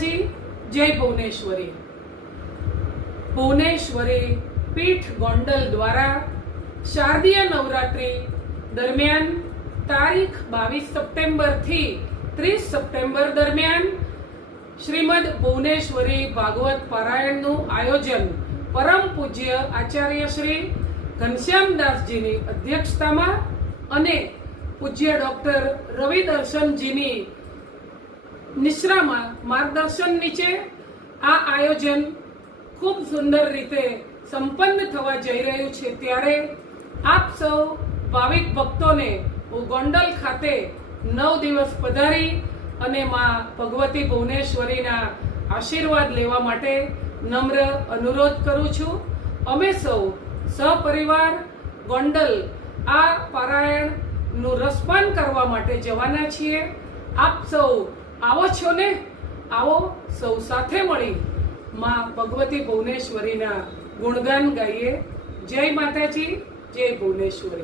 માતાજી, જય ભુવનેશ્વરી। ભુવનેશ્વરી પીઠ ગોંડલ દ્વારા શારદીય નવરાત્રી દરમિયાન તારીખ 22 સપ્ટેમ્બર થી 30 સપ્ટેમ્બર દરમિયાન શ્રીમદ ભુવનેશ્વરી ભાગવત પારાયણનું આયોજન પરમ પૂજ્ય આચાર્ય શ્રી ઘનશ્યામદાસજીની અધ્યક્ષતામાં અને પૂજ્ય ડોક્ટર રવિ દર્શનજીની નિશ્રામાં માર્ગદર્શન નીચે આ આયોજન ખૂબ સુંદર રીતે સંપન્ન થવા જઈ રહ્યું છે। ત્યારે આપ સૌ ભાવિક ભક્તોને હું ગોંડલ ખાતે 9 દિવસ પધારી અને માં ભગવતી ભુવનેશ્વરીના આશીર્વાદ લેવા માટે નમ્ર અનુરોધ કરું છું। અમે સૌ સહપરિવાર ગોંડલ આ પારાયણનું રસપાન કરવા માટે જવાના છીએ। આપ સૌ આવો છો ને? આવો સૌ સાથે મળી માં ભગવતી ભુવનેશ્વરીના ગુણગાન ગાઈએ। જય માતાજી, જય ભુવનેશ્વરી।